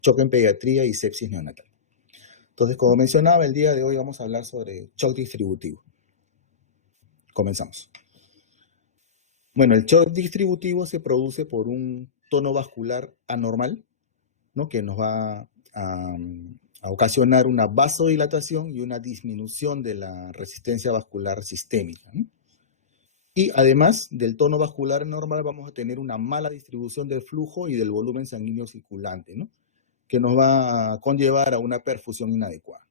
choque en pediatría y sepsis neonatal. Entonces, como mencionaba, el día de hoy vamos a hablar sobre shock distributivo. Comenzamos. Bueno, el shock distributivo se produce por un tono vascular anormal, ¿no? Que nos va a ocasionar una vasodilatación y una disminución de la resistencia vascular sistémica, ¿no? Y además del tono vascular normal vamos a tener una mala distribución del flujo y del volumen sanguíneo circulante, ¿no? Que nos va a conllevar a una perfusión inadecuada.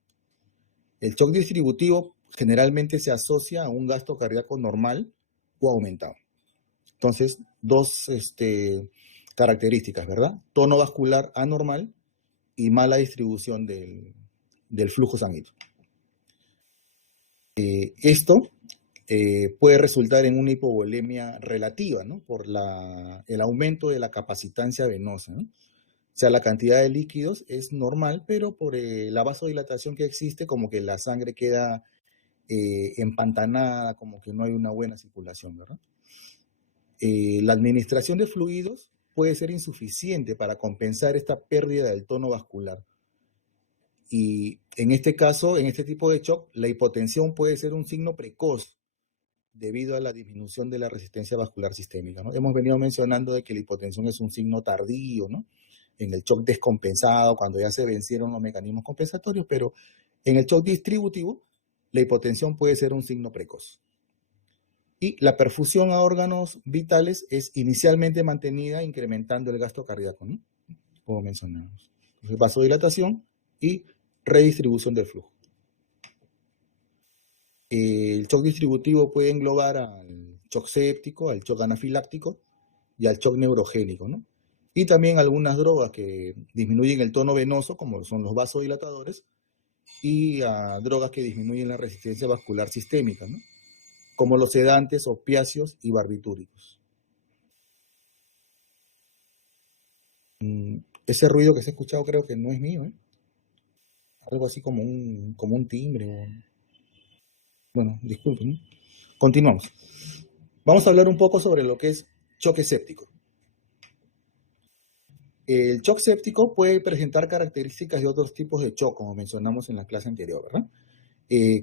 El shock distributivo generalmente se asocia a un gasto cardíaco normal o aumentado. Entonces, dos características, ¿verdad? Tono vascular anormal y mala distribución del flujo sanguíneo. Esto puede resultar en una hipovolemia relativa, ¿no? Por el aumento de la capacitancia venosa, ¿no? O sea, la cantidad de líquidos es normal, pero por la vasodilatación que existe, como que la sangre queda empantanada, como que no hay una buena circulación, ¿verdad? La administración de fluidos puede ser insuficiente para compensar esta pérdida del tono vascular. Y en este caso, en este tipo de shock, la hipotensión puede ser un signo precoz debido a la disminución de la resistencia vascular sistémica, ¿no? Hemos venido mencionando de que la hipotensión es un signo tardío, ¿no? En el shock descompensado, cuando ya se vencieron los mecanismos compensatorios, pero en el shock distributivo, la hipotensión puede ser un signo precoz. Y la perfusión a órganos vitales es inicialmente mantenida incrementando el gasto cardíaco, ¿no? Como mencionamos. Entonces, vasodilatación y redistribución del flujo. El shock distributivo puede englobar al shock séptico, al shock anafiláctico y al shock neurogénico, ¿no? Y también algunas drogas que disminuyen el tono venoso, como son los vasodilatadores, y drogas que disminuyen la resistencia vascular sistémica, ¿no? Como los sedantes, opiáceos y barbitúricos. Ese ruido que se ha escuchado creo que no es mío, ¿eh? Algo así como un timbre. Bueno, disculpen, ¿no? Continuamos. Vamos a hablar un poco sobre lo que es choque séptico. El shock séptico puede presentar características de otros tipos de shock, como mencionamos en la clase anterior, ¿verdad?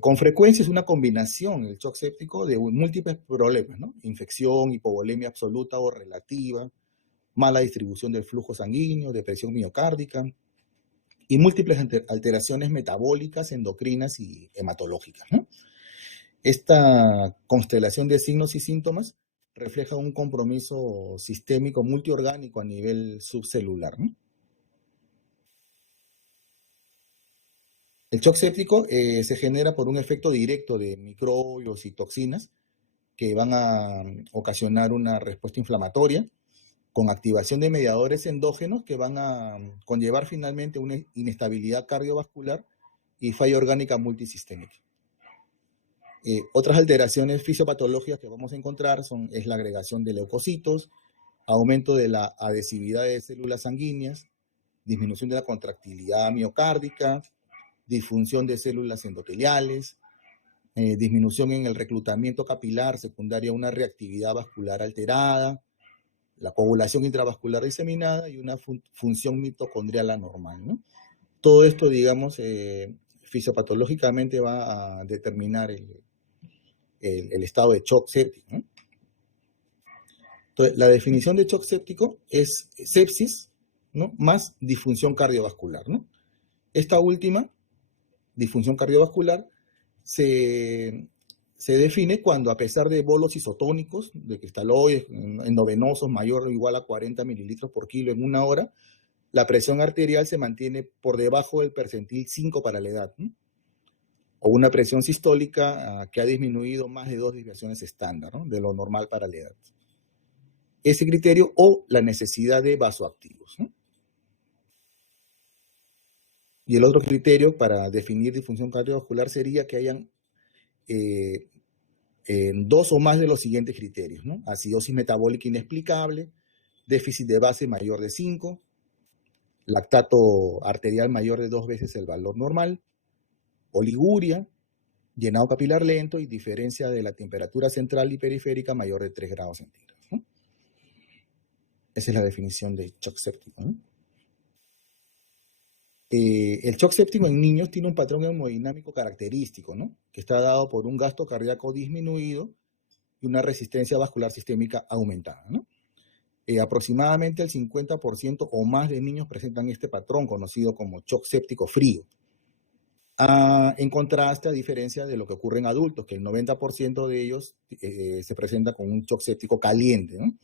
Con frecuencia es una combinación, el shock séptico, de múltiples problemas, ¿no? Infección, hipovolemia absoluta o relativa, mala distribución del flujo sanguíneo, depresión miocárdica y múltiples alteraciones metabólicas, endocrinas y hematológicas, ¿no? Esta constelación de signos y síntomas refleja un compromiso sistémico multiorgánico a nivel subcelular, ¿no? El shock séptico se genera por un efecto directo de microbios y toxinas que van a ocasionar una respuesta inflamatoria con activación de mediadores endógenos que van a conllevar finalmente una inestabilidad cardiovascular y falla orgánica multisistémica. Otras alteraciones fisiopatológicas que vamos a encontrar es la agregación de leucocitos, aumento de la adhesividad de células sanguíneas, disminución de la contractilidad miocárdica, disfunción de células endoteliales, disminución en el reclutamiento capilar secundaria a una reactividad vascular alterada, la coagulación intravascular diseminada y una función mitocondrial anormal, ¿no? Todo esto, digamos, fisiopatológicamente va a determinar el estado de shock séptico, ¿no? Entonces, la definición de shock séptico es sepsis, ¿no? Más disfunción cardiovascular, ¿no? Esta última, disfunción cardiovascular, se define cuando, a pesar de bolos isotónicos, de cristaloides endovenosos mayor o igual a 40 mililitros por kilo en una hora, la presión arterial se mantiene por debajo del percentil 5 para la edad, ¿no? O una presión sistólica que ha disminuido más de 2 desviaciones estándar, ¿no? De lo normal para la edad. Ese criterio o la necesidad de vasoactivos, ¿no? Y el otro criterio para definir disfunción cardiovascular sería que hayan dos o más de los siguientes criterios, ¿no? Acidosis metabólica inexplicable, déficit de base mayor de 5, lactato arterial mayor de 2 veces el valor normal, oliguria, llenado capilar lento y diferencia de la temperatura central y periférica mayor de 3 grados centígrados, ¿no? Esa es la definición de shock séptico, ¿no? El shock séptico en niños tiene un patrón hemodinámico característico, ¿no? Que está dado por un gasto cardíaco disminuido y una resistencia vascular sistémica aumentada, ¿no? Aproximadamente el 50% o más de niños presentan este patrón conocido como shock séptico frío. En contraste, a diferencia de lo que ocurre en adultos, que el 90% de ellos se presenta con un shock séptico caliente, ¿no?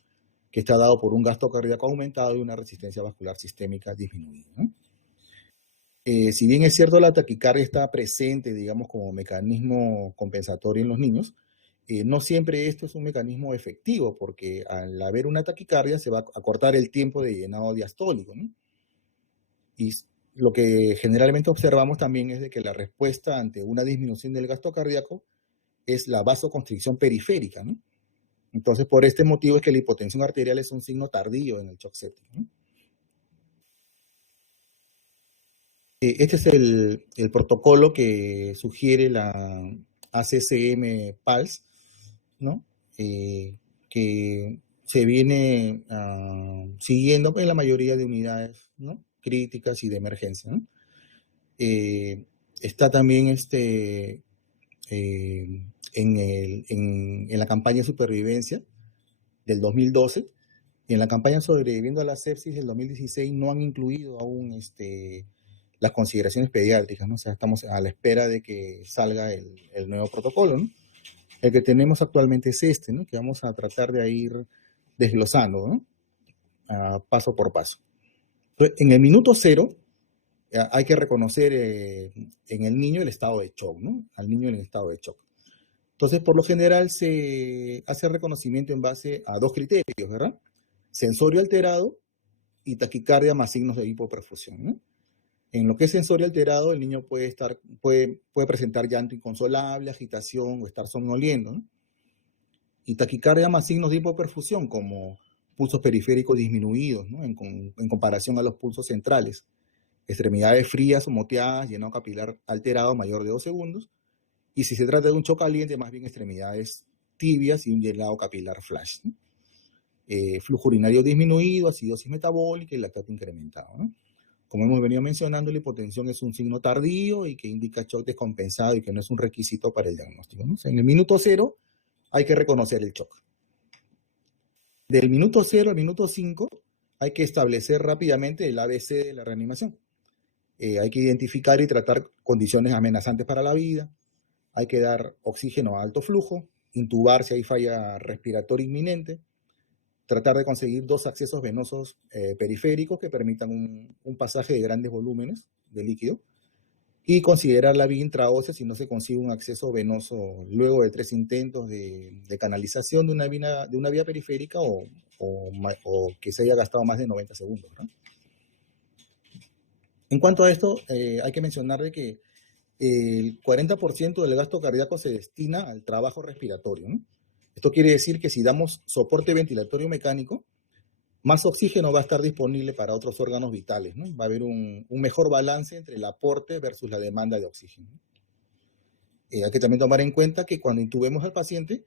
Que está dado por un gasto cardíaco aumentado y una resistencia vascular sistémica disminuida, ¿no? Si bien es cierto la taquicardia está presente, digamos, como mecanismo compensatorio en los niños, no siempre esto es un mecanismo efectivo, porque al haber una taquicardia se va a acortar el tiempo de llenado diastólico, ¿no? Y lo que generalmente observamos también es de que la respuesta ante una disminución del gasto cardíaco es la vasoconstricción periférica, ¿no? Entonces, por este motivo es que la hipotensión arterial es un signo tardío en el shock séptico, ¿no? Este es el protocolo que sugiere la ACCM-PALS, ¿no? Que se viene siguiendo en la mayoría de unidades, ¿no? Críticas y de emergencia, ¿no? Está también en la campaña de supervivencia del 2012, y en la campaña Sobreviviendo a la Sepsis del 2016 no han incluido aún las consideraciones pediátricas, ¿no? O sea, estamos a la espera de que salga el nuevo protocolo, ¿no? El que tenemos actualmente es este, ¿no? Que vamos a tratar de ir desglosando, ¿no? Paso por paso. Entonces, en el minuto cero hay que reconocer en el niño el estado de shock, ¿no? Al niño en el estado de shock. Entonces, por lo general se hace reconocimiento en base a dos criterios, ¿verdad? Sensorio alterado y taquicardia más signos de hipoperfusión, ¿no? En lo que es sensorio alterado, el niño puede presentar llanto inconsolable, agitación o estar somnoliendo, ¿no? Y taquicardia más signos de hipoperfusión, como pulsos periféricos disminuidos, ¿no? En comparación a los pulsos centrales. Extremidades frías o moteadas, llenado capilar alterado mayor de 2 segundos. Y si se trata de un shock caliente, más bien extremidades tibias y un llenado capilar flash, ¿no? Flujo urinario disminuido, acidosis metabólica y lactato incrementado, ¿no? Como hemos venido mencionando, la hipotensión es un signo tardío y que indica shock descompensado y que no es un requisito para el diagnóstico, ¿no? O sea, en el minuto cero hay que reconocer el shock. Del minuto 0 al minuto 5 hay que establecer rápidamente el ABC de la reanimación. Hay que identificar y tratar condiciones amenazantes para la vida. Hay que dar oxígeno a alto flujo, intubar si hay falla respiratoria inminente, tratar de conseguir 2 accesos venosos periféricos que permitan un pasaje de grandes volúmenes de líquido, y considerar la vía intraósea si no se consigue un acceso venoso luego de 3 intentos de canalización de una vía periférica o que se haya gastado más de 90 segundos, ¿no? En cuanto a esto, hay que mencionar de que el 40% del gasto cardíaco se destina al trabajo respiratorio, ¿no? Esto quiere decir que si damos soporte ventilatorio mecánico, más oxígeno va a estar disponible para otros órganos vitales, ¿no? Va a haber un mejor balance entre el aporte versus la demanda de oxígeno. Hay que también tomar en cuenta que cuando intubemos al paciente,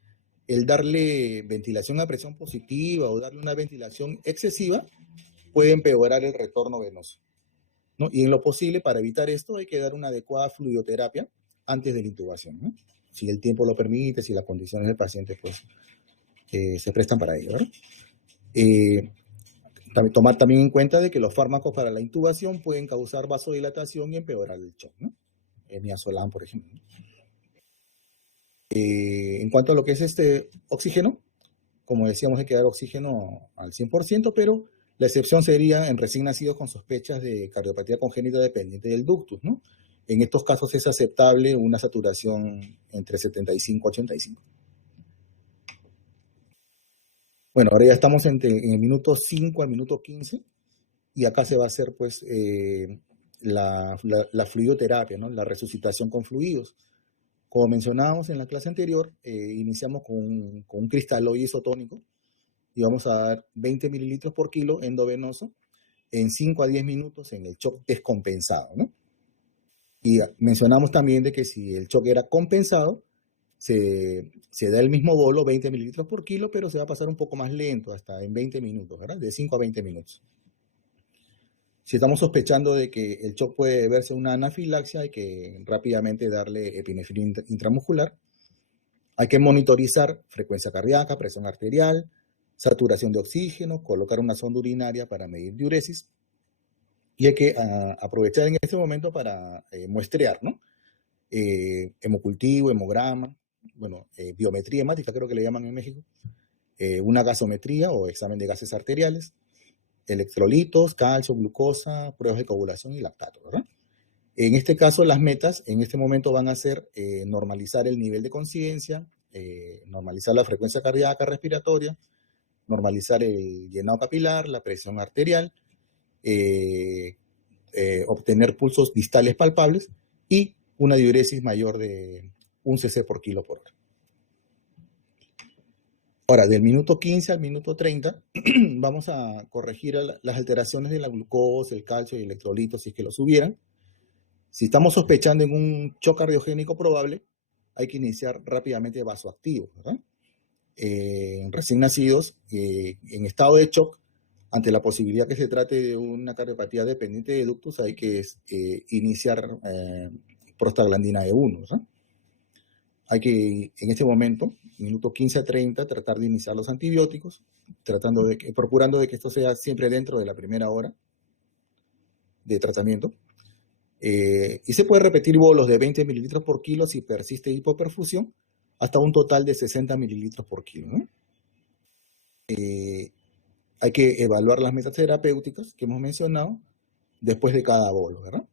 el darle ventilación a presión positiva o darle una ventilación excesiva puede empeorar el retorno venoso, ¿no? Y en lo posible, para evitar esto, hay que dar una adecuada fluidoterapia antes de la intubación, ¿no? Si el tiempo lo permite, si las condiciones del paciente pues, se prestan para ello, ¿verdad? Tomar también en cuenta de que los fármacos para la intubación pueden causar vasodilatación y empeorar el shock, ¿no? El midazolam, por ejemplo. En cuanto a lo que es oxígeno, como decíamos, hay que dar oxígeno al 100%, pero la excepción sería en recién nacidos con sospechas de cardiopatía congénita dependiente del ductus, ¿no? En estos casos es aceptable una saturación entre 75 y 85. Bueno, ahora ya estamos en el minuto 5 al minuto 15 y acá se va a hacer pues la fluidoterapia, ¿no? La resucitación con fluidos. Como mencionábamos en la clase anterior, iniciamos con un cristalóide isotónico y vamos a dar 20 mililitros por kilo endovenoso en 5 a 10 minutos en el shock descompensado, ¿no? Y mencionamos también de que si el shock era compensado, se da el mismo bolo, 20 mililitros por kilo, pero se va a pasar un poco más lento, hasta en 20 minutos, ¿verdad? De 5 a 20 minutos. Si estamos sospechando de que el shock puede verse una anafilaxia, hay que rápidamente darle epinefrina intramuscular. Hay que monitorizar frecuencia cardíaca, presión arterial, saturación de oxígeno, colocar una sonda urinaria para medir diuresis. Y hay que aprovechar en este momento para muestrear, ¿no? Hemocultivo, hemograma, bueno, biometría hemática, creo que le llaman en México, una gasometría o examen de gases arteriales, electrolitos, calcio, glucosa, pruebas de coagulación y lactato, ¿verdad? En este caso, las metas en este momento van a ser normalizar el nivel de conciencia, normalizar la frecuencia cardíaca respiratoria, normalizar el llenado capilar, la presión arterial, obtener pulsos distales palpables y una diuresis mayor de 1 cc por kilo por hora. Ahora, del minuto 15 al minuto 30, vamos a corregir las alteraciones de la glucosa, el calcio y el electrolitos si es que los hubieran. Si estamos sospechando en un shock cardiogénico probable, hay que iniciar rápidamente vasoactivos, ¿verdad? Recién nacidos, en estado de shock, ante la posibilidad que se trate de una cardiopatía dependiente de ductus, hay que iniciar prostaglandina E1, ¿verdad? Hay que, en este momento, minuto 15 a 30, tratar de iniciar los antibióticos, procurando de que esto sea siempre dentro de la primera hora de tratamiento. Y se puede repetir bolos de 20 mililitros por kilo si persiste hipoperfusión, hasta un total de 60 mililitros por kilo, ¿no? Hay que evaluar las metas terapéuticas que hemos mencionado después de cada bolo, ¿verdad?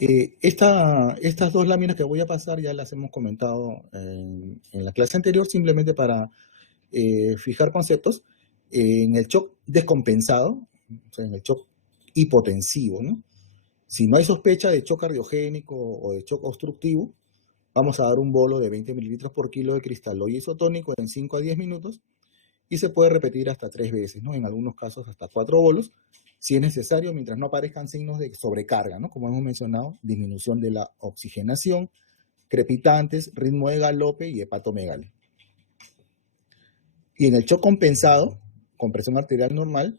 Estas dos láminas que voy a pasar ya las hemos comentado en la clase anterior, simplemente para fijar conceptos. En el shock descompensado, o sea, en el shock hipotensivo, ¿no? Si no hay sospecha de shock cardiogénico o de shock obstructivo, vamos a dar un bolo de 20 mililitros por kilo de cristaloide isotónico en 5 a 10 minutos y se puede repetir hasta 3 veces, ¿no? En algunos casos hasta 4 bolos, si es necesario, mientras no aparezcan signos de sobrecarga, ¿no? Como hemos mencionado, disminución de la oxigenación, crepitantes, ritmo de galope y hepatomegalia. Y en el shock compensado, con presión arterial normal,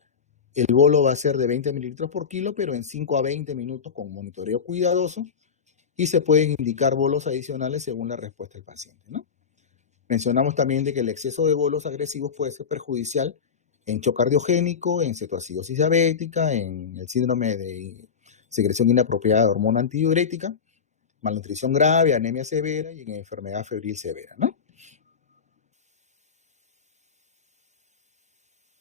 el bolo va a ser de 20 mililitros por kilo, pero en 5 a 20 minutos con monitoreo cuidadoso, y se pueden indicar bolos adicionales según la respuesta del paciente, ¿no? Mencionamos también de que el exceso de bolos agresivos puede ser perjudicial en shock cardiogénico, en cetoacidosis diabética, en el síndrome de secreción inapropiada de hormona antidiurética, malnutrición grave, anemia severa y en enfermedad febril severa, ¿no?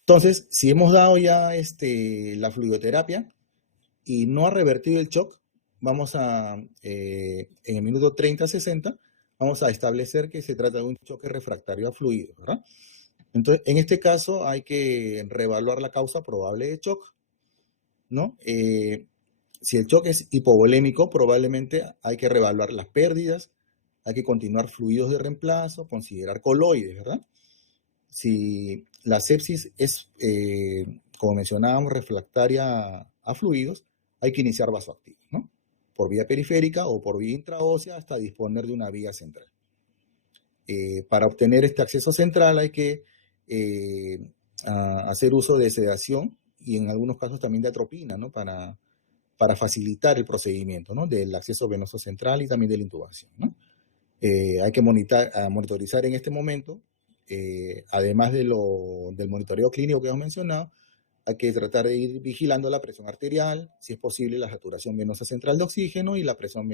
Entonces, si hemos dado ya la fluidoterapia y no ha revertido el shock, vamos a, en el minuto 30-60, vamos a establecer que se trata de un choque refractario a fluidos, ¿verdad? Entonces, en este caso hay que reevaluar la causa probable de shock, ¿no? Si el shock es hipovolémico, probablemente hay que reevaluar las pérdidas, hay que continuar fluidos de reemplazo, considerar coloides, ¿verdad? Si la sepsis es, como mencionábamos, refractaria a fluidos, hay que iniciar vasoactivos, ¿no? Por vía periférica o por vía intraósea hasta disponer de una vía central. Para obtener este acceso central hay que hacer uso de sedación y en algunos casos también de atropina, ¿no? Para facilitar el procedimiento, ¿no? Del acceso venoso central y también de la intubación, ¿no? Hay que monitorizar en este momento, además del monitoreo clínico que hemos mencionado, hay que tratar de ir vigilando la presión arterial, si es posible la saturación venosa central de oxígeno y la presión,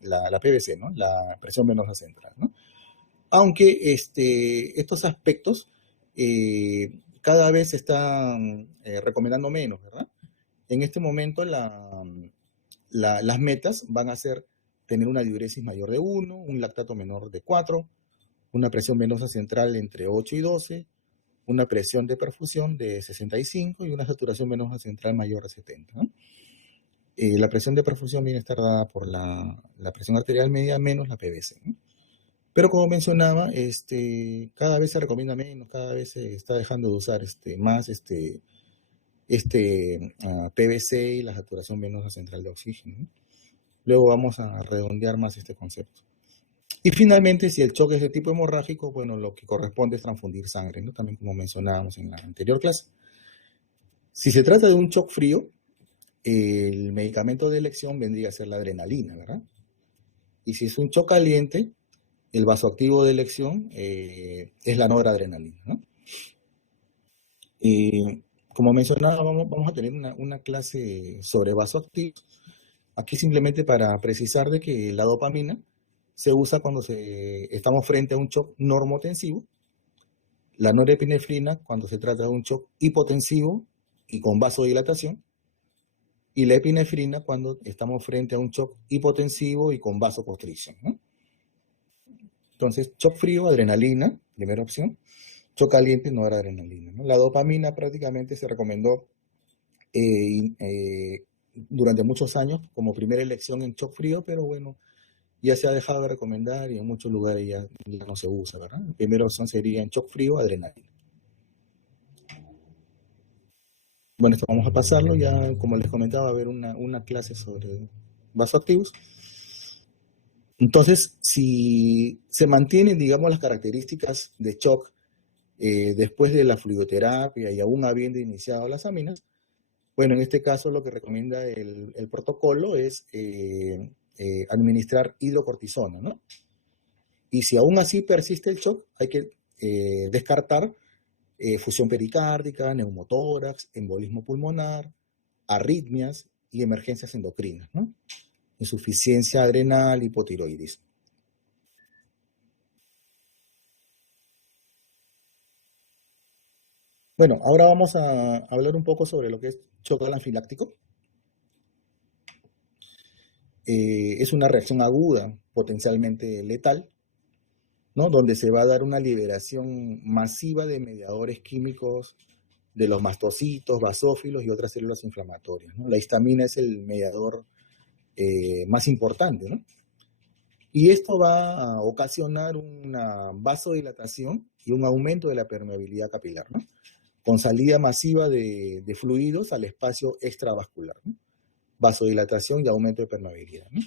la PVC, ¿no? La presión venosa central, ¿no? Aunque estos aspectos cada vez se están recomendando menos, ¿verdad? En este momento las metas van a ser tener una diuresis mayor de 1, un lactato menor de 4, una presión venosa central entre 8 y 12, una presión de perfusión de 65 y una saturación venosa central mayor de 70, ¿no? La presión de perfusión viene a estar dada por la presión arterial media menos la PVC, ¿no? Pero como mencionaba, cada vez se recomienda menos, cada vez se está dejando de usar más PVC y la saturación venosa central de oxígeno, ¿no? Luego vamos a redondear más este concepto. Y finalmente, si el shock es de tipo hemorrágico, bueno, lo que corresponde es transfundir sangre, ¿no? También como mencionábamos en la anterior clase. Si se trata de un shock frío, el medicamento de elección vendría a ser la adrenalina, ¿verdad? Y si es un shock caliente, el vasoactivo de elección es la noradrenalina, ¿no? Como mencionaba, vamos a tener una clase sobre vasoactivos. Aquí simplemente para precisar de que la dopamina se usa cuando estamos frente a un shock normotensivo, la norepinefrina cuando se trata de un shock hipotensivo y con vasodilatación, y la epinefrina cuando estamos frente a un shock hipotensivo y con vasoconstricción, ¿no? Entonces, shock frío, adrenalina, primera opción. Shock caliente, noradrenalina, ¿no? La dopamina prácticamente se recomendó durante muchos años como primera elección en shock frío, pero bueno, ya se ha dejado de recomendar y en muchos lugares ya no se usa, ¿verdad? La primera opción sería en shock frío, adrenalina. Bueno, esto vamos a pasarlo, ya como les comentaba, va a haber una clase sobre vasoactivos. Entonces, si se mantienen, digamos, las características de shock después de la fluidoterapia y aún habiendo iniciado las aminas, bueno, en este caso lo que recomienda el protocolo es administrar hidrocortisona, ¿no? Y si aún así persiste el shock, hay que descartar fusión pericárdica, neumotórax, embolismo pulmonar, arritmias y emergencias endocrinas, ¿no? Insuficiencia adrenal, hipotiroidismo. Bueno, ahora vamos a hablar un poco sobre lo que es shock anafiláctico. Es una reacción aguda, potencialmente letal, ¿no? Donde se va a dar una liberación masiva de mediadores químicos de los mastocitos, basófilos y otras células inflamatorias, ¿no? La histamina es el mediador más importante, ¿no? Y esto va a ocasionar una vasodilatación y un aumento de la permeabilidad capilar, ¿no? Con salida masiva de fluidos al espacio extravascular, ¿no? Vasodilatación y aumento de permeabilidad, ¿no?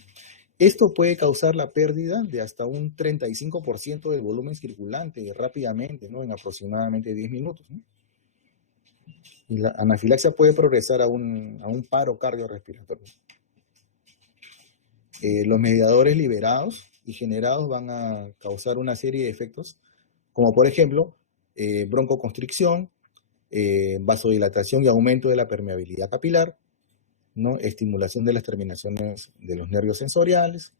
Esto puede causar la pérdida de hasta un 35% del volumen circulante rápidamente, ¿no? En aproximadamente 10 minutos, ¿no? Y la anafilaxia puede progresar a un paro cardiorrespiratorio. Los mediadores liberados y generados van a causar una serie de efectos, como por ejemplo, broncoconstricción, vasodilatación y aumento de la permeabilidad capilar, ¿no? Estimulación de las terminaciones de los nervios sensoriales,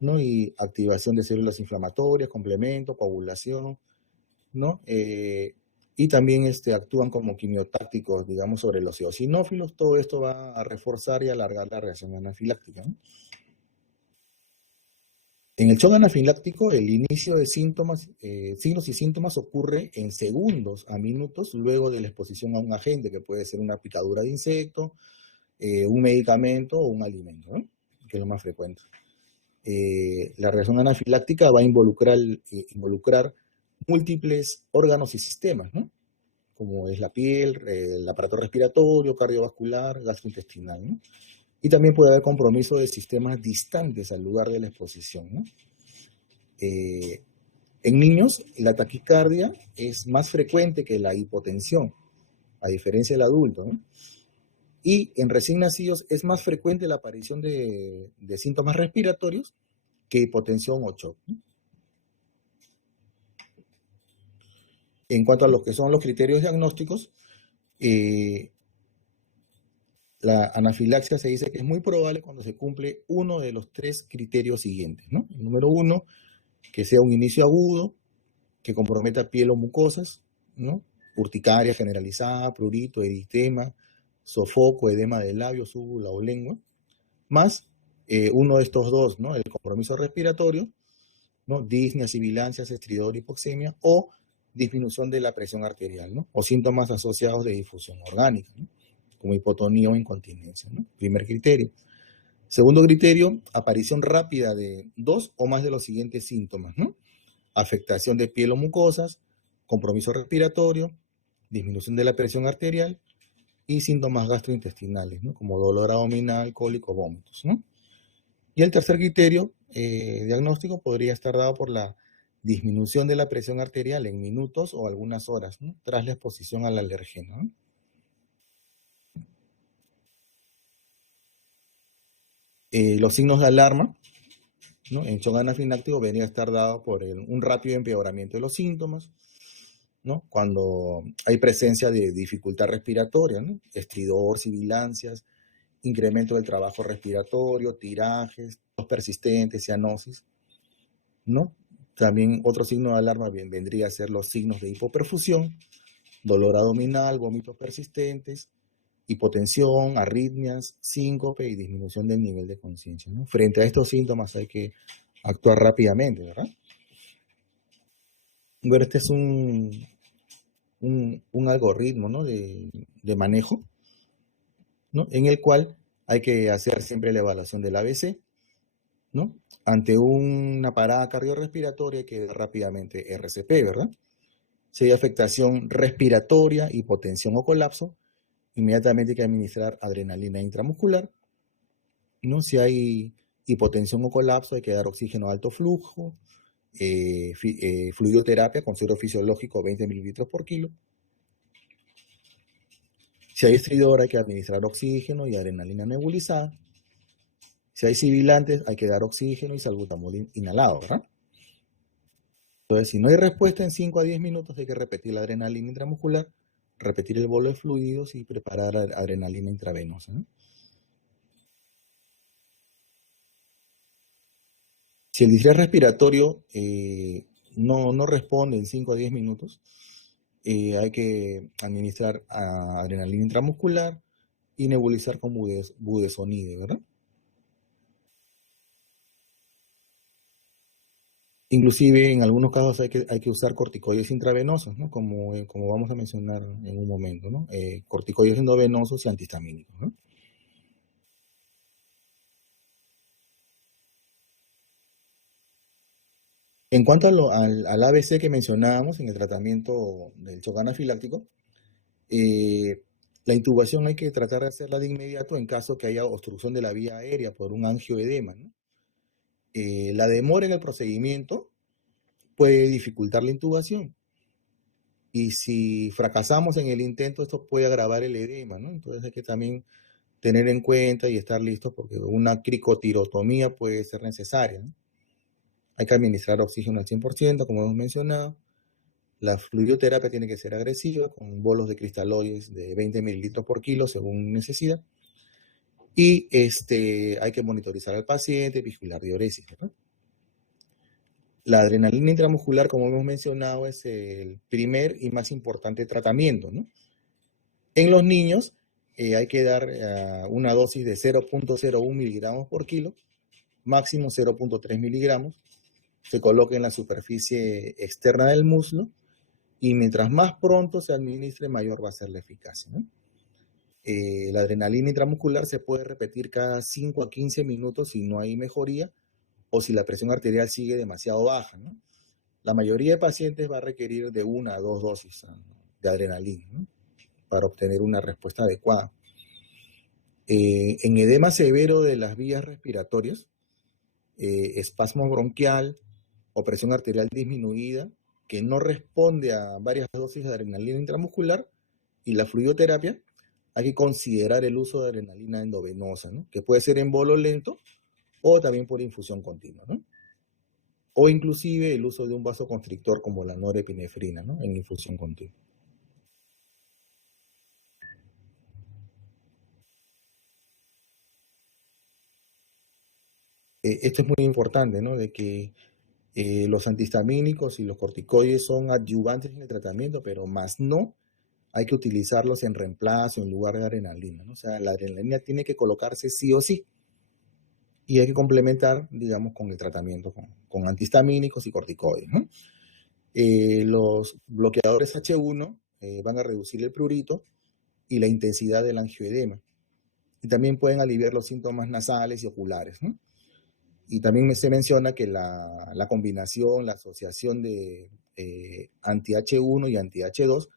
¿no? Y activación de células inflamatorias, complemento, coagulación, ¿no? Y también actúan como quimiotácticos, digamos, sobre los eosinófilos. Todo esto va a reforzar y alargar la reacción anafiláctica, ¿no? En el shock anafiláctico, el inicio de síntomas, signos y síntomas ocurre en segundos a minutos luego de la exposición a un agente, que puede ser una picadura de insecto, un medicamento o un alimento, ¿no? Que es lo más frecuente. La reacción anafiláctica va a involucrar múltiples órganos y sistemas, ¿no? Como es la piel, el aparato respiratorio, cardiovascular, gastrointestinal, ¿no? Y también puede haber compromiso de sistemas distantes al lugar de la exposición, ¿no? En niños, la taquicardia es más frecuente que la hipotensión, a diferencia del adulto, ¿no? Y en recién nacidos es más frecuente la aparición de síntomas respiratorios que hipotensión o shock, ¿no? En cuanto a lo que son los criterios diagnósticos, la anafilaxia se dice que es muy probable cuando se cumple uno de los tres criterios siguientes, ¿no? El número uno, que sea un inicio agudo, que comprometa piel o mucosas, ¿no? Urticaria generalizada, prurito, eritema, sofoco, edema de labios, úvula o lengua, más uno de estos dos, ¿no? El compromiso respiratorio, ¿no? Disnea, sibilancias, estridor, hipoxemia, o disminución de la presión arterial, ¿no? O síntomas asociados de difusión orgánica, ¿no? Como hipotonía o incontinencia, ¿no? Primer criterio. Segundo criterio, aparición rápida de dos o más de los siguientes síntomas, ¿no? Afectación de piel o mucosas, compromiso respiratorio, disminución de la presión arterial y síntomas gastrointestinales, ¿no? Como dolor abdominal, cólico, vómitos, ¿no? Y el tercer criterio diagnóstico podría estar dado por la disminución de la presión arterial en minutos o algunas horas, ¿no?, tras la exposición al alergeno, ¿no? Los signos de alarma, ¿no?, en shock anafiláctico vendría a estar dado por un rápido empeoramiento de los síntomas, ¿no?, cuando hay presencia de dificultad respiratoria, ¿no?, estridor, sibilancias, incremento del trabajo respiratorio, tirajes, tos persistentes, cianosis, ¿no? También otro signo de alarma vendría a ser los signos de hipoperfusión, dolor abdominal, vómitos persistentes, hipotensión, arritmias, síncope y disminución del nivel de conciencia, ¿no? Frente a estos síntomas hay que actuar rápidamente, ¿verdad? Bueno, este es un algoritmo, ¿no?, de manejo, ¿no?, en el cual hay que hacer siempre la evaluación del ABC, ¿no? Ante una parada cardiorrespiratoria hay que dar rápidamente RCP, ¿verdad? Si hay afectación respiratoria, hipotensión o colapso, inmediatamente hay que administrar adrenalina intramuscular, ¿no? Si hay hipotensión o colapso, hay que dar oxígeno de alto flujo, fluidoterapia con suero fisiológico 20 mililitros por kilo. Si hay estridor, hay que administrar oxígeno y adrenalina nebulizada. Si hay sibilantes, hay que dar oxígeno y salbutamol inhalado, ¿verdad? Entonces, si no hay respuesta en 5 a 10 minutos, hay que repetir la adrenalina intramuscular, repetir el bolo de fluidos y preparar adrenalina intravenosa, ¿no? Si el distrés respiratorio no responde en 5 a 10 minutos, hay que administrar adrenalina intramuscular y nebulizar con budesonide, ¿verdad? Inclusive en algunos casos hay que usar corticoides intravenosos, ¿no?, como vamos a mencionar en un momento, ¿no? Corticoides endovenosos y antihistamínicos, ¿no? En cuanto al ABC que mencionábamos en el tratamiento del shock anafiláctico, eh, la intubación hay que tratar de hacerla de inmediato en caso que haya obstrucción de la vía aérea por un angioedema, ¿no? La demora en el procedimiento puede dificultar la intubación. Y si fracasamos en el intento, esto puede agravar el edema, ¿no? Entonces hay que también tener en cuenta y estar listos porque una cricotirotomía puede ser necesaria, ¿no? Hay que administrar oxígeno al 100%, como hemos mencionado. La fluidoterapia tiene que ser agresiva, con bolos de cristaloides de 20 mililitros por kilo según necesidad. Y hay que monitorizar al paciente, vigilar diuresis, ¿verdad? La adrenalina intramuscular, como hemos mencionado, es el primer y más importante tratamiento, ¿no? En los niños hay que dar una dosis de 0.01 miligramos por kilo, máximo 0.3 miligramos. Se coloca en la superficie externa del muslo y mientras más pronto se administre, mayor va a ser la eficacia, ¿no? La adrenalina intramuscular se puede repetir cada 5 a 15 minutos si no hay mejoría o si la presión arterial sigue demasiado baja, ¿no? La mayoría de pacientes va a requerir de 1 a 2 dosis de adrenalina, ¿no?, para obtener una respuesta adecuada. En edema severo de las vías respiratorias, espasmo bronquial o presión arterial disminuida, que no responde a varias dosis de adrenalina intramuscular y la fluidoterapia, hay que considerar el uso de adrenalina endovenosa, ¿no?, que puede ser en bolo lento o también por infusión continua, ¿no? O inclusive el uso de un vasoconstrictor como la norepinefrina, ¿no?, en infusión continua. Esto es muy importante, ¿no?, de que los antihistamínicos y los corticoides son adyuvantes en el tratamiento, pero más no hay que utilizarlos en reemplazo, en lugar de adrenalina, ¿no? O sea, la adrenalina tiene que colocarse sí o sí y hay que complementar, digamos, con el tratamiento con antihistamínicos y corticoides, ¿no? Los bloqueadores H1 van a reducir el prurito y la intensidad del angioedema y también pueden aliviar los síntomas nasales y oculares, ¿no? Y también se menciona que la combinación, la asociación de anti-H1 y anti-H2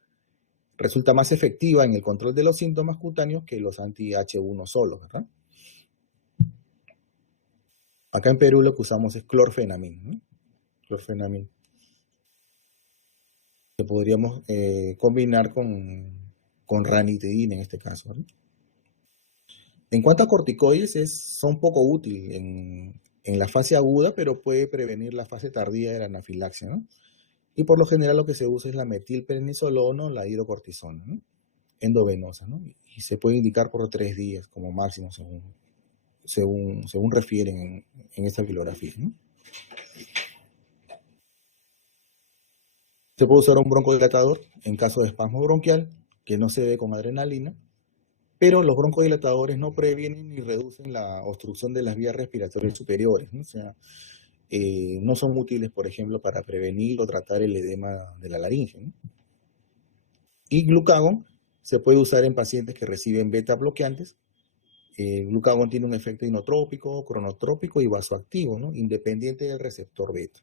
resulta más efectiva en el control de los síntomas cutáneos que los anti-H1 solos, ¿verdad? Acá en Perú lo que usamos es clorfenamina, ¿no? Clorfenamina, que podríamos combinar con ranitidina en este caso, ¿no? En cuanto a corticoides, son poco útil en la fase aguda, pero puede prevenir la fase tardía de la anafilaxia, ¿no? Y por lo general lo que se usa es la metilprednisolona o la hidrocortisona, ¿no? Endovenosa, ¿no? Y se puede indicar por 3 días como máximo, según refieren en esta bibliografía, ¿no? Se puede usar un broncodilatador en caso de espasmo bronquial, que no se ve con adrenalina, pero los broncodilatadores no previenen ni reducen la obstrucción de las vías respiratorias superiores, ¿no? O sea, no son útiles, por ejemplo, para prevenir o tratar el edema de la laringe, ¿no? Y glucagón se puede usar en pacientes que reciben beta bloqueantes. Glucagón tiene un efecto inotrópico, cronotrópico y vasoactivo, ¿no? Independiente del receptor beta.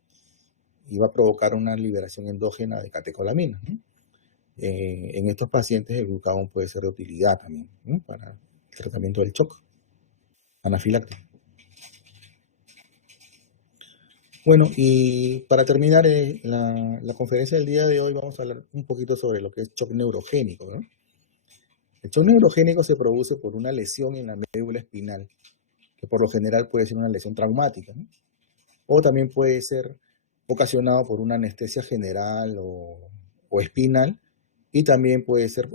Y va a provocar una liberación endógena de catecolaminas, ¿no? En estos pacientes el glucagón puede ser de utilidad también, ¿no? Para el tratamiento del shock anafiláctico. Bueno, y para terminar la conferencia del día de hoy vamos a hablar un poquito sobre lo que es shock neurogénico, ¿no? El shock neurogénico se produce por una lesión en la médula espinal, que por lo general puede ser una lesión traumática, ¿no? O también puede ser ocasionado por una anestesia general o espinal, y también puede ser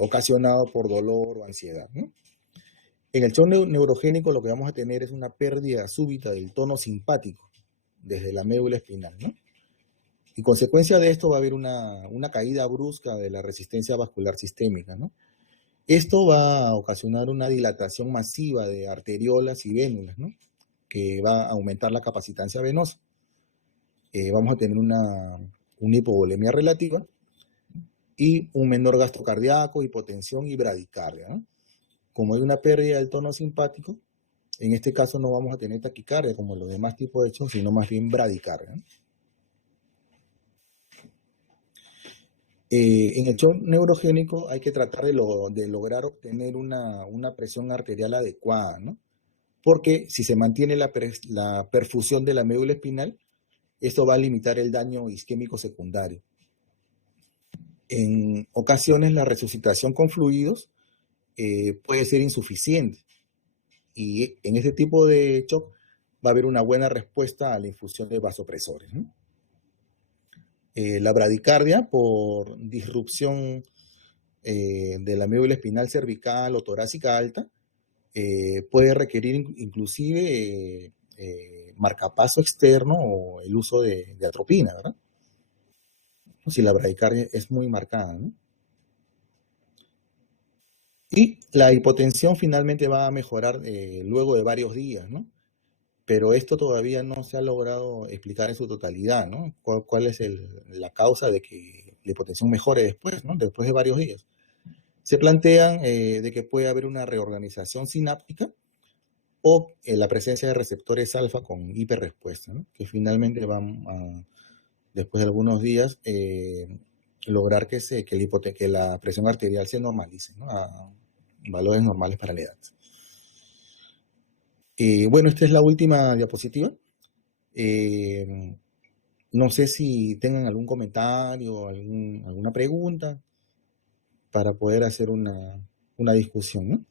ocasionado por dolor o ansiedad, ¿no? En el shock neurogénico lo que vamos a tener es una pérdida súbita del tono simpático desde la médula espinal, ¿no? Y consecuencia de esto va a haber una caída brusca de la resistencia vascular sistémica, ¿no? Esto va a ocasionar una dilatación masiva de arteriolas y vénulas, ¿no? Que va a aumentar la capacitancia venosa. Vamos a tener una hipovolemia relativa y un menor gasto cardíaco, hipotensión y bradicardia, ¿no? Como hay una pérdida del tono simpático, en este caso no vamos a tener taquicardia como en los demás tipos de shock, sino más bien bradicardia, ¿no? En el shock neurogénico hay que tratar de lograr obtener una presión arterial adecuada, ¿no? Porque si se mantiene la perfusión de la médula espinal, esto va a limitar el daño isquémico secundario. En ocasiones la resucitación con fluidos puede ser insuficiente, y en este tipo de shock va a haber una buena respuesta a la infusión de vasopresores, ¿no? La bradicardia por disrupción de la médula espinal cervical o torácica alta puede requerir inclusive marcapaso externo o el uso de atropina, ¿verdad? Si la bradicardia es muy marcada, ¿no? Y la hipotensión finalmente va a mejorar luego de varios días, ¿no? Pero esto todavía no se ha logrado explicar en su totalidad, ¿no? ¿Cuál es la causa de que la hipotensión mejore después, ¿no? Después de varios días. Se plantean de que puede haber una reorganización sináptica o la presencia de receptores alfa con hiperrespuesta, ¿no? Que finalmente van a, después de algunos días, lograr que la presión arterial se normalice, ¿no? A valores normales para la edad. Bueno, esta es la última diapositiva. No sé si tengan algún comentario, alguna pregunta para poder hacer una discusión, ¿no?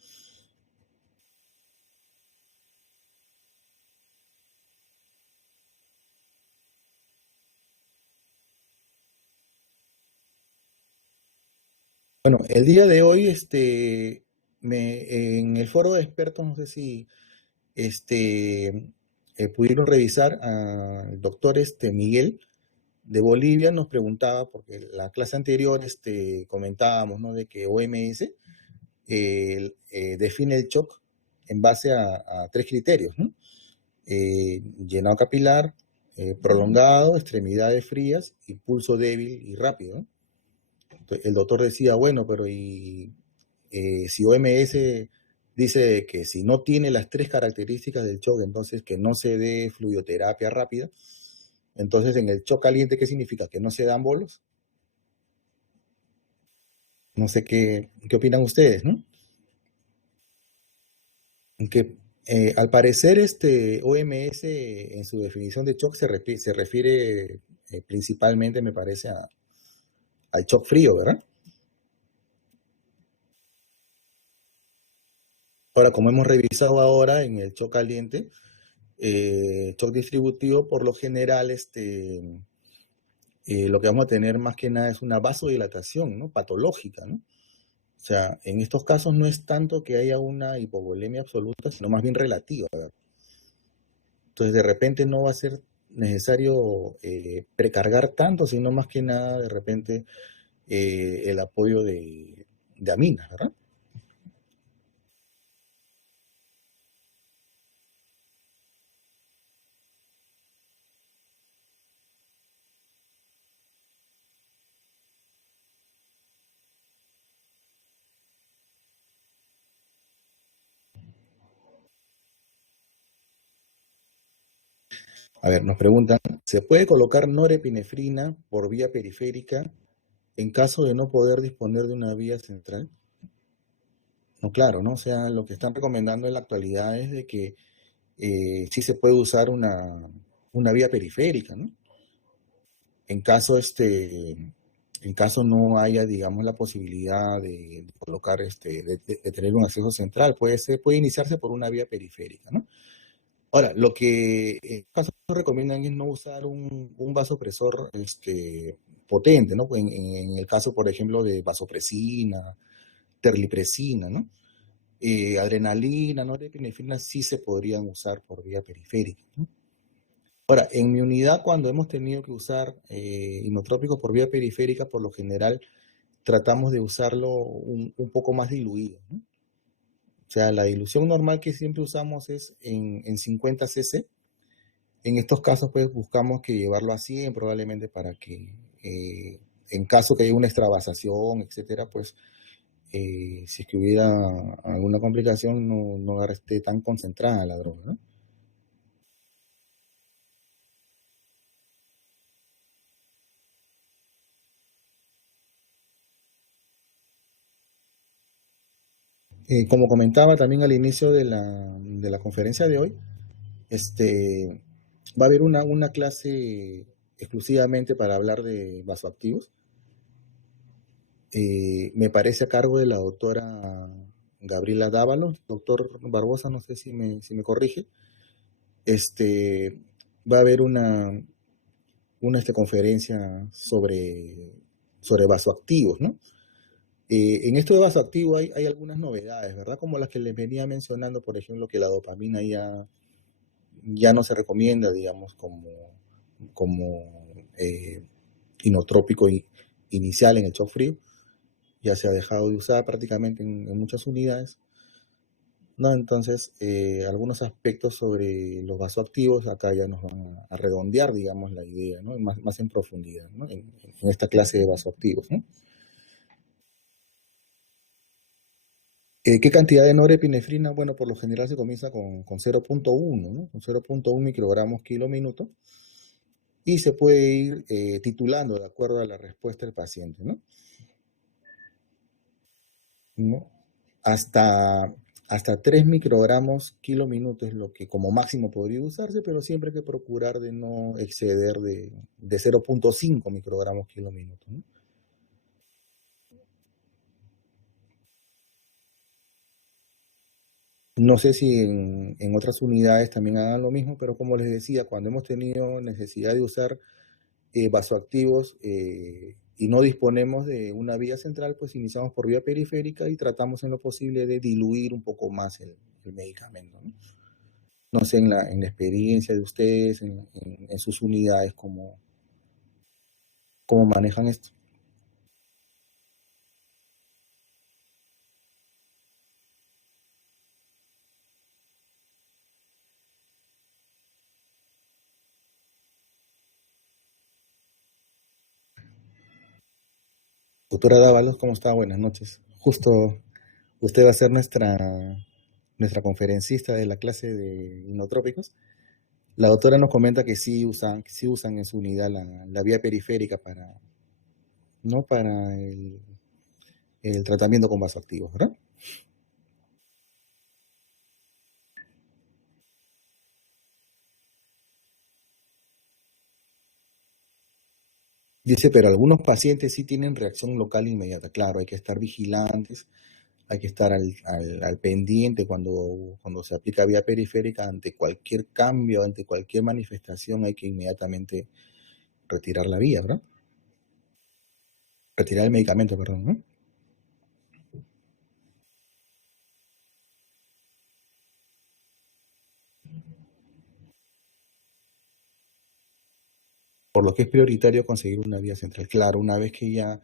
Bueno, el día de hoy, en el foro de expertos, no sé si pudieron revisar al doctor Miguel de Bolivia, nos preguntaba, porque la clase anterior comentábamos, ¿no? De que OMS define el shock en base a 3 criterios, ¿no? Llenado capilar, prolongado, extremidades frías y pulso débil y rápido, ¿no? Entonces, el doctor decía, bueno, pero si OMS dice que si no tiene las 3 características del shock, entonces que no se dé fluidoterapia rápida. Entonces, en el shock caliente, ¿qué significa? ¿Que no se dan bolos? No sé qué opinan ustedes, ¿no? Que Al parecer, OMS en su definición de shock se refiere principalmente, me parece, al shock frío, ¿verdad? Ahora, como hemos revisado ahora en el shock caliente, shock distributivo, por lo general, lo que vamos a tener más que nada es una vasodilatación, ¿no? Patológica, ¿no? O sea, en estos casos no es tanto que haya una hipovolemia absoluta, sino más bien relativa, ¿verdad? Entonces, de repente no va a ser necesario precargar tanto, sino más que nada, de repente, el apoyo de aminas, ¿verdad? A ver, nos preguntan, ¿se puede colocar norepinefrina por vía periférica en caso de no poder disponer de una vía central? No, claro, ¿no? O sea, lo que están recomendando en la actualidad es de que sí se puede usar una vía periférica, ¿no? En caso, en caso no haya, digamos, la posibilidad de colocar, de tener un acceso central, puede iniciarse por una vía periférica, ¿no? Ahora, lo que en caso recomiendan es no usar un vasopresor, potente, ¿no? En el caso, por ejemplo, de vasopresina, terlipresina, ¿no? Adrenalina, norepinefrina sí se podrían usar por vía periférica, ¿no? Ahora, en mi unidad, cuando hemos tenido que usar inotrópicos por vía periférica, por lo general tratamos de usarlo un poco más diluido, ¿no? O sea, la dilución normal que siempre usamos es en 50 cc. En estos casos, pues buscamos que llevarlo a 100 probablemente para que en caso que haya una extravasación, etcétera, pues si es que hubiera alguna complicación, no esté tan concentrada la droga, ¿no? Como comentaba también al inicio de la conferencia de hoy, este, va a haber una clase exclusivamente para hablar de vasoactivos. Me parece a cargo de la doctora Gabriela Dávalos. Doctor Barbosa, no sé si me corrige. Este, Va a haber una conferencia sobre vasoactivos, ¿no? En esto de vasoactivo hay algunas novedades, ¿verdad? Como las que les venía mencionando, por ejemplo, que la dopamina ya no se recomienda, digamos, como inotrópico inicial en el shock frío, ya se ha dejado de usar prácticamente en muchas unidades, ¿no? Entonces, algunos aspectos sobre los vasoactivos acá ya nos van a redondear, digamos, la idea, ¿no? Más en profundidad, ¿no? En esta clase de vasoactivos, ¿no? ¿Qué cantidad de norepinefrina? Bueno, por lo general se comienza con 0,1, ¿no? Con 0,1 microgramos kilo minuto y se puede ir titulando de acuerdo a la respuesta del paciente, ¿no? ¿No? Hasta, hasta 3 microgramos kilo minuto es lo que como máximo podría usarse, pero siempre hay que procurar de no exceder de 0,5 microgramos kilo minuto, ¿no? No sé si en otras unidades también hagan lo mismo, pero como les decía, cuando hemos tenido necesidad de usar vasoactivos y no disponemos de una vía central, pues iniciamos por vía periférica y tratamos en lo posible de diluir un poco más el medicamento, ¿no? No sé en la experiencia de ustedes, en sus unidades, cómo manejan esto. Doctora Dávalos, ¿cómo está? Buenas noches. Justo usted va a ser nuestra conferencista de la clase de inotrópicos. La doctora nos comenta que sí usan en su unidad la vía periférica ¿no? Para el tratamiento con vasoactivos, ¿verdad? Dice, pero algunos pacientes sí tienen reacción local inmediata. Claro, hay que estar vigilantes, hay que estar al pendiente cuando se aplica vía periférica. Ante cualquier cambio, ante cualquier manifestación, hay que inmediatamente retirar la vía, ¿verdad? Retirar el medicamento, perdón, ¿no? Por lo que es prioritario conseguir una vía central. Claro, una vez que ya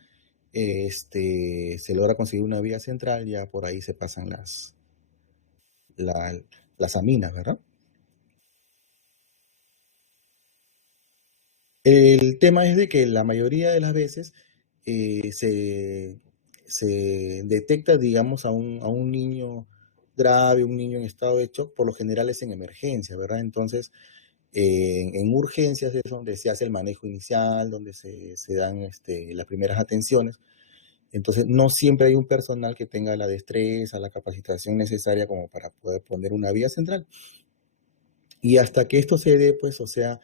se logra conseguir una vía central, ya por ahí se pasan la- las aminas, ¿verdad? El tema es de que la mayoría de las veces eh, se, se detecta, digamos, a un niño grave, un niño en estado de shock, por lo general es en emergencia, ¿verdad? Entonces, en urgencias es donde se hace el manejo inicial, donde se dan las primeras atenciones. Entonces, no siempre hay un personal que tenga la destreza, la capacitación necesaria como para poder poner una vía central. Y hasta que esto se dé, pues, o sea,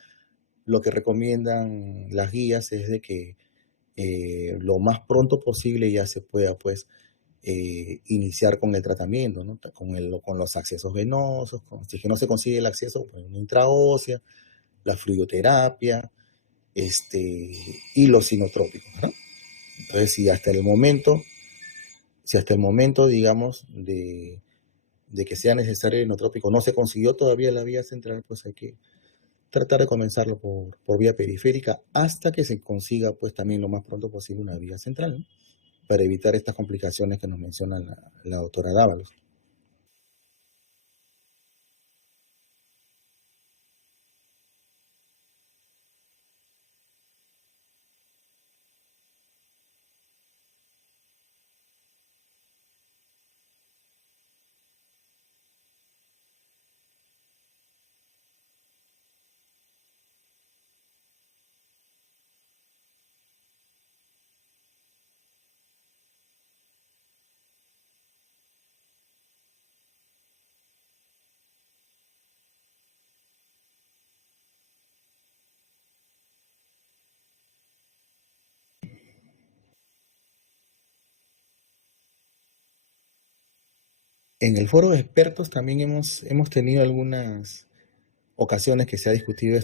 lo que recomiendan las guías es de que lo más pronto posible ya se pueda, pues, iniciar con el tratamiento, ¿no? Con los accesos venosos, si es que no se consigue el acceso, pues, una intraósea, la fluidoterapia, y los sinotrópicos, ¿no? Entonces, si hasta el momento, digamos, de que sea necesario el inotrópico no se consiguió todavía la vía central, pues hay que tratar de comenzarlo por vía periférica hasta que se consiga, pues también lo más pronto posible una vía central, ¿no? Para evitar estas complicaciones que nos menciona la doctora Dávalos. En el foro de expertos también hemos tenido algunas ocasiones que se ha discutido